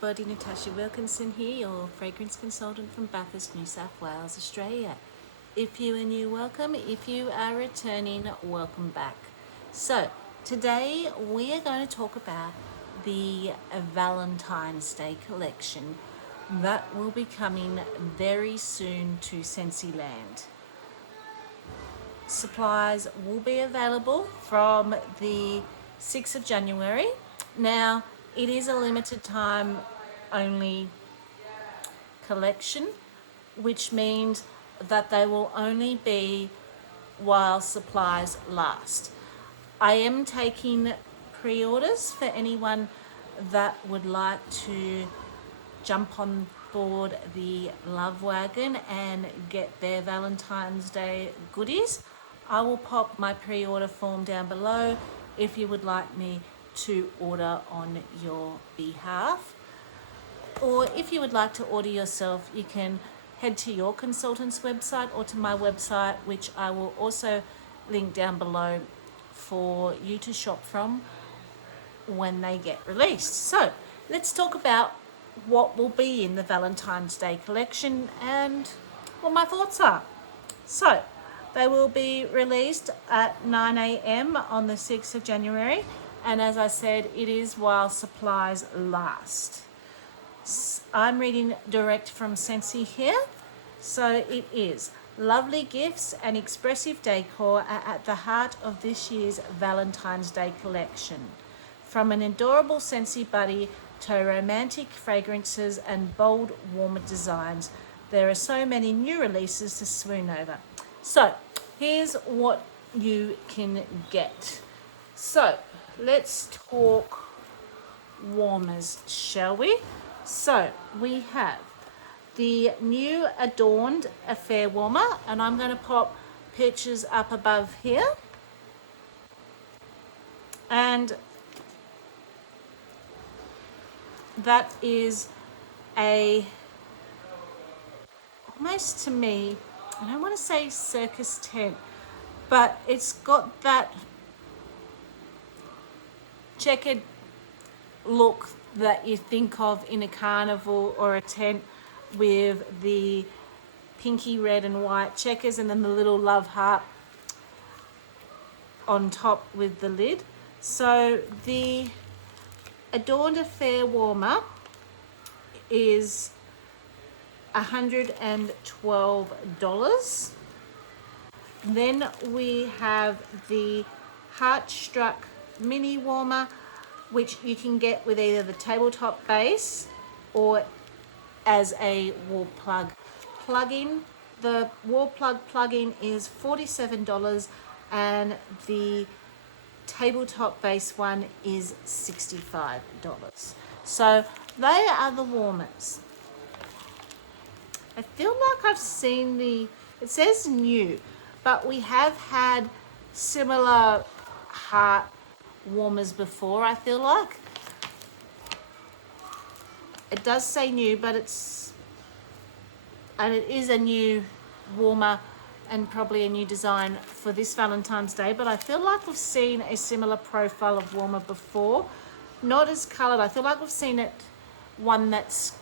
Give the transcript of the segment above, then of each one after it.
everybody, Natasha Wilkinson here, your fragrance consultant from Bathurst, New South Wales, Australia. If you are new, welcome. If you are returning, welcome back. So today we are going to talk about the Valentine's Day collection that will be coming very soon to Scentsy Land. Supplies will be available from the 6th of January. Now, it is a limited time only collection, which means that they will only be while supplies last. I am taking pre-orders for anyone that would like to jump on board the Love Wagon and get their Valentine's Day goodies. I will pop my pre-order form down below if you would like me to order on your behalf. Or if you would like to order yourself, you can head to your consultant's website or to my website, which I will also link down below for you to shop from when they get released. So let's talk about what will be in the Valentine's Day collection and what my thoughts are. So they will be released at 9 a.m. on the 6th of January. And as I said, it is while supplies last. I'm reading direct from Scentsy here. So it is: lovely gifts and expressive decor are at the heart of this year's Valentine's Day collection. From an adorable Scentsy Buddy to romantic fragrances and bold, warmer designs, there are so many new releases to swoon over. So here's what you can get. So let's talk warmers, shall we? So we have the new Adorned Affair Warmer, and I'm going to pop pictures up above here. And that is almost, to me, I don't want to say circus tent, but it's got that checkered look that you think of in a carnival or a tent, with the pinky red and white checkers and then the little love heart on top with the lid. So the Adorned Affair Warmer is $112. Then we have the Heartstruck Mini Warmer, which you can get with either the tabletop base or as a wall plug plug-in. The wall plug plug-in is $47 and the tabletop base one is $65. So they are the warmers. I feel like I've seen it says new, but we have had similar heart warmers before, I feel like. It does say new, but it is a new warmer and probably a new design for this Valentine's Day, but I feel like we've seen a similar profile of warmer before. Not as coloured. I feel like we've seen one that's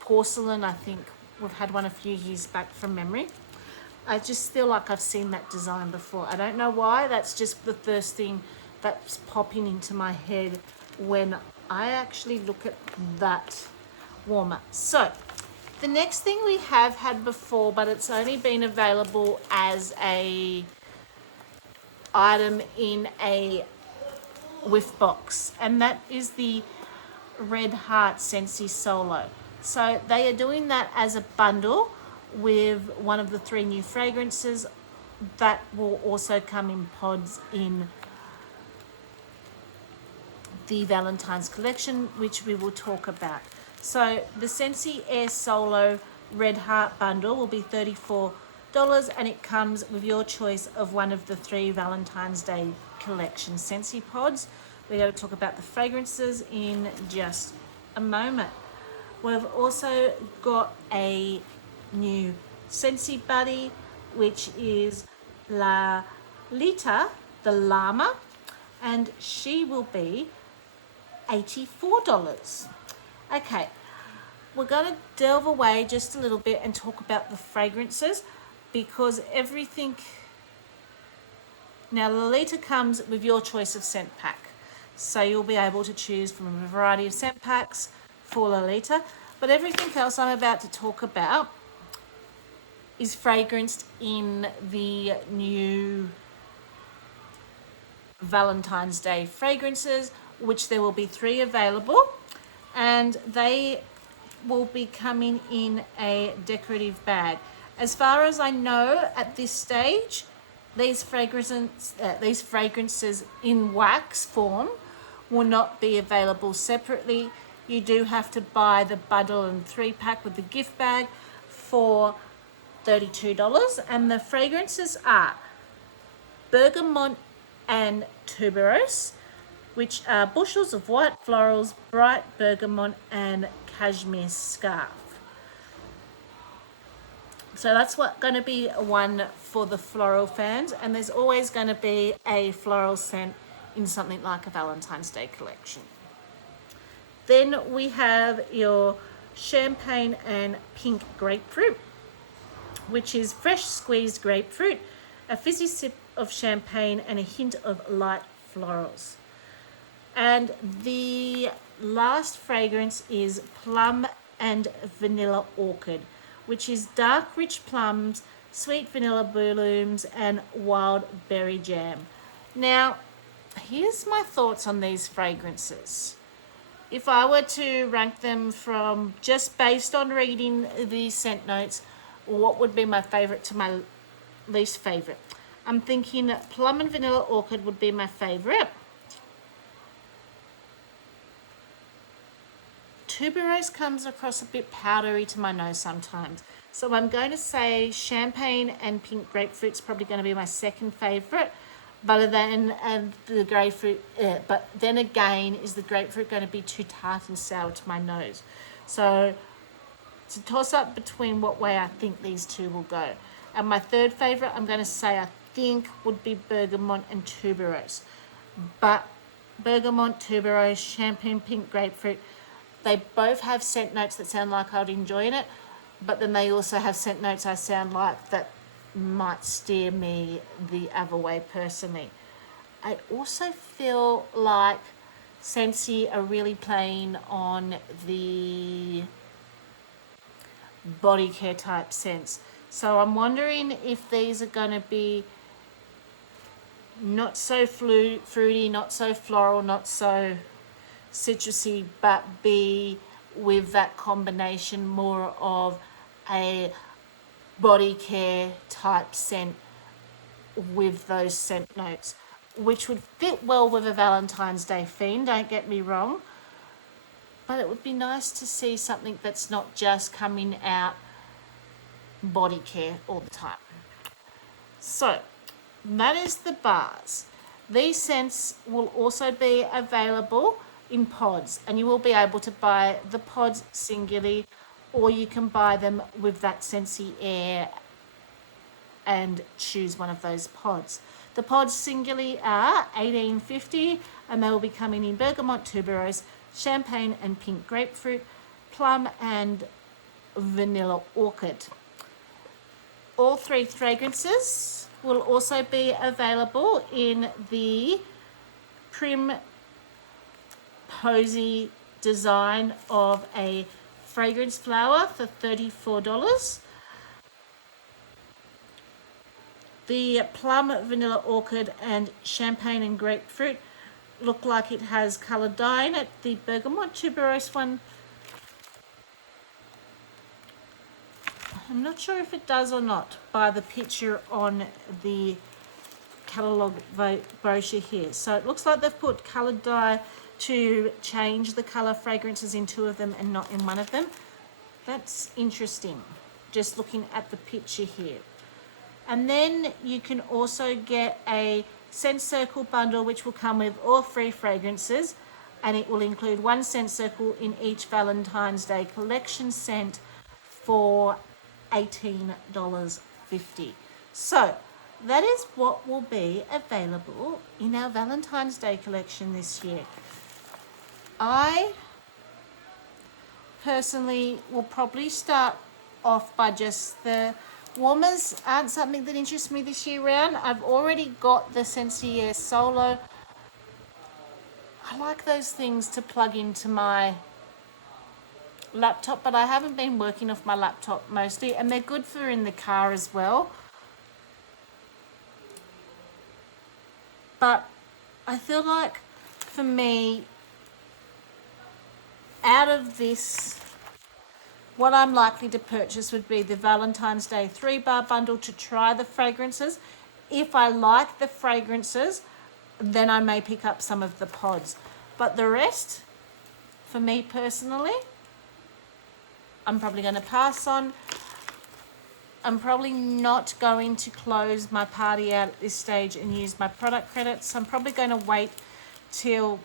porcelain. I think we've had one a few years back from memory. I just feel like I've seen that design before. I don't know why. That's just the first thing that's popping into my head when I actually look at that warmer. So the next thing we have had before, but it's only been available as a item in a whiff box, and that is the Red Heart Scentsy Solo. So they are doing that as a bundle with one of the 3 new fragrances that will also come in pods in the Valentine's collection, which we will talk about. So the Scentsy Air Solo Red Heart bundle will be $34, and it comes with your choice of one of the 3 Valentine's Day collection Scentsy pods. We're going to talk about the fragrances in just a moment. We've also got a new Scentsy Buddy, which is La Lita, the llama, and she will be $84. Okay, we're going to delve away just a little bit and talk about the fragrances, because everything... Now, Lolita comes with your choice of scent pack. So you'll be able to choose from a variety of scent packs for Lolita. But everything else I'm about to talk about is fragranced in the new Valentine's Day fragrances, which there will be 3 available. And they will be coming in a decorative bag. As far as I know at this stage, these fragrances in wax form will not be available separately. You do have to buy the bundle and 3-pack with the gift bag for $32. And the fragrances are Bergamot and Tuberose, which are bushels of white florals, bright bergamot, and cashmere scarf. So that's going to be one for the floral fans, and there's always going to be a floral scent in something like a Valentine's Day collection. Then we have your champagne and pink grapefruit, which is fresh squeezed grapefruit, a fizzy sip of champagne, and a hint of light florals. And the last fragrance is Plum and Vanilla Orchid, which is dark, rich plums, sweet vanilla blooms, and wild berry jam. Now, here's my thoughts on these fragrances. If I were to rank them from just based on reading the scent notes, what would be my favorite to my least favorite? I'm thinking Plum and Vanilla Orchid would be my favorite. Tuberose comes across a bit powdery to my nose sometimes. So I'm going to say champagne and pink grapefruit's probably going to be my second favorite. But then the grapefruit, but then again, is the grapefruit going to be too tart and sour to my nose? So it's a toss up between what way I think these two will go. And my third favorite, I'm going to say I think would be Bergamot and Tuberose. But Bergamot, Tuberose, champagne, pink grapefruit, they both have scent notes that sound like I'd enjoy it, but then they also have scent notes I sound like that might steer me the other way personally. I also feel like Scentsy are really playing on the body care type scents. So I'm wondering if these are going to be not so fruity, not so floral, not so citrusy, but be with that combination more of a body care type scent with those scent notes, which would fit well with a Valentine's Day theme, don't get me wrong, but it would be nice to see something that's not just coming out body care all the time. So that is the bars. These scents will also be available in pods, and you will be able to buy the pods singularly, or you can buy them with that Scentsy Air and choose one of those pods. The pods singularly are $18.50, and they will be coming in Bergamot Tuberose, champagne and pink grapefruit, plum and vanilla orchid. All 3 fragrances will also be available in the prim posy design of a fragrance flower for $34. The plum, vanilla orchid and champagne and grapefruit look like it has coloured dye in it. The Bergamot Tuberose one, I'm not sure if it does or not by the picture on the catalogue brochure here. So it looks like they've put coloured dye to change the colour fragrances in 2 of them and not in one of them. That's interesting, just looking at the picture here. And then you can also get a scent circle bundle, which will come with all 3 fragrances, and it will include 1 scent circle in each Valentine's Day collection scent for $18.50. So that is what will be available in our Valentine's Day collection this year. I personally will probably start off by just the warmers. Aren't something that interests me this year round. I've already got the Scentsy Solo. I like those things to plug into my laptop, but I haven't been working off my laptop mostly, and they're good for in the car as well. But I feel like for me, out of this, what I'm likely to purchase would be the Valentine's Day 3-bar bundle to try the fragrances. If I like the fragrances, then I may pick up some of the pods. But the rest, for me personally, I'm probably going to pass on. I'm probably not going to close my party out at this stage and use my product credits. I'm probably going to wait till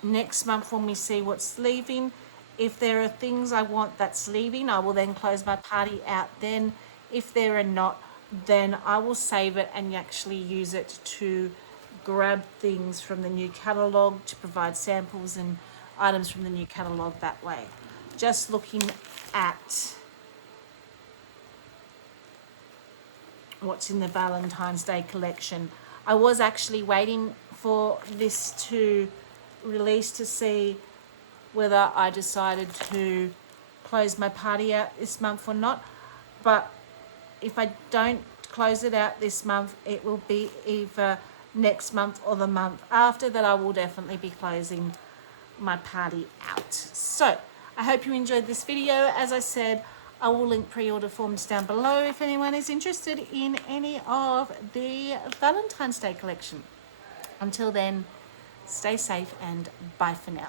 next month when we see what's leaving. If there are things I want that's leaving, I will then close my party out then. If there are not, then I will save it and actually use it to grab things from the new catalogue, to provide samples and items from the new catalogue that way. Just looking at what's in the Valentine's Day collection. I was actually waiting for this to release to see whether I decided to close my party out this month or not. But if I don't close it out this month, it will be either next month or the month after that. I will definitely be closing my party out. So I hope you enjoyed this video. As I said, I will link pre-order forms down below if anyone is interested in any of the Valentine's Day collection. Until then, stay safe and bye for now.